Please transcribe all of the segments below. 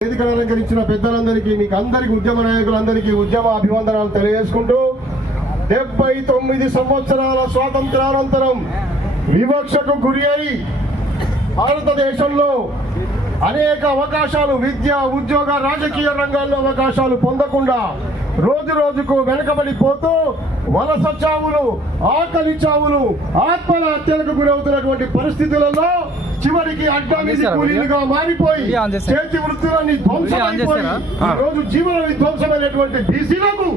వేదికను అలంకరించిన పెద్దలందరికీ మీకు అందరికీ ఉద్యమ నాయకులందరికీ ఉద్యమ అభివందనాలు తెలియజేసుకుంటూ 79 సంవత్సరాల స్వాతంత్రానంతరం వివక్షకు గురి అయి భారతదేశంలో అనేక అవకాశాలు విద్య ఉద్యోగ రాజకీయ రంగాల్లో అవకాశాలు పొందకుండా రోజు రోజుకు వెనకబడిపోతూ వలస చావులు ఆకలి చావులు ఆత్మహత్యలకు గురవుతున్నటువంటి పరిస్థితులలో చివరికి అడ్డామిది కూలీలుగా మారిపోయి చేతి వృత్తులన్నీ ధ్వంసమైపోయి రోజు జీవన విధ్వంసమైనటువంటి బీసీలకు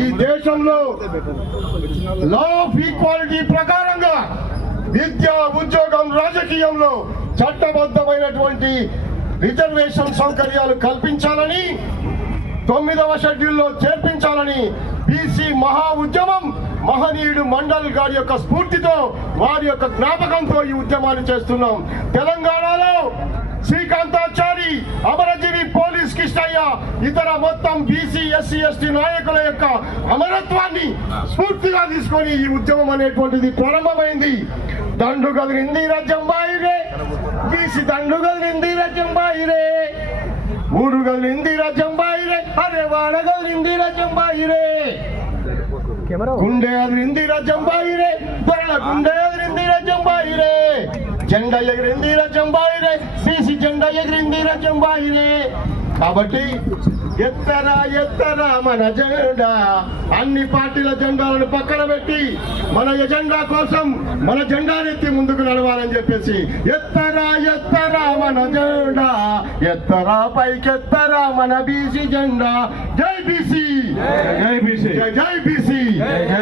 ఈ దేశంలో లా ఆఫ్ ఈక్వాలిటీ ప్రకారంగా విద్య ఉద్యోగం రాజకీయంలో చట్టబద్ధమైనటువంటి రిజర్వేషన్ సౌకర్యాలు కల్పించాలని 9వ షెడ్యూల్లో చేర్పించాలని బీసీ మహా ఉద్యమం మహనీయుడు మండల్ గారి యొక్క స్ఫూర్తితో వారి యొక్క జ్ఞాపకంతో ఈ ఉద్యమాన్ని చేస్తున్నాం. తెలంగాణలో శ్రీకాంతాచారి అమరజీవి పోలీస్ కిష్టయ్య ఇతర మొత్తం బీసీ ఎస్సీ ఎస్టీ నాయకుల యొక్క అమరత్వాన్ని స్ఫూర్తిగా తీసుకొని ఈ ఉద్యమం అనేటువంటిది ప్రారంభమైంది. దండుగదిరింది రాజ్యం బాయిరే బీసీ దండుగదిరింది రాజ్యం బాయిరే మూడుగలింది రాజ్యం బాయిరే అరే వాడగలింది రాజ్యం బాయిరే గుండె అదిరింది రాజ్యం బాయిరే దొరల గుండె అదిరింది రాజ్యం బాయిరే జెండా ఎగిరింది రాజ్యం బాయిరే బీసీ జెండా ఎగిరింది రాజ్యం బాయిరే. కాబట్టి ఎత్తరా ఎత్తరా మన జెండా అన్ని పార్టీల జెండాలను పక్కన పెట్టి మన ఎజెండా కోసం మన జెండానెత్తి ముందుకు నడవాలని చెప్పేసి ఎత్తరా ఎత్తరా మన జెండా ఎత్తరా పైకెత్తరా మన బీసీ జెండా. జై బీసీ జై బీసీ జై బీసీ.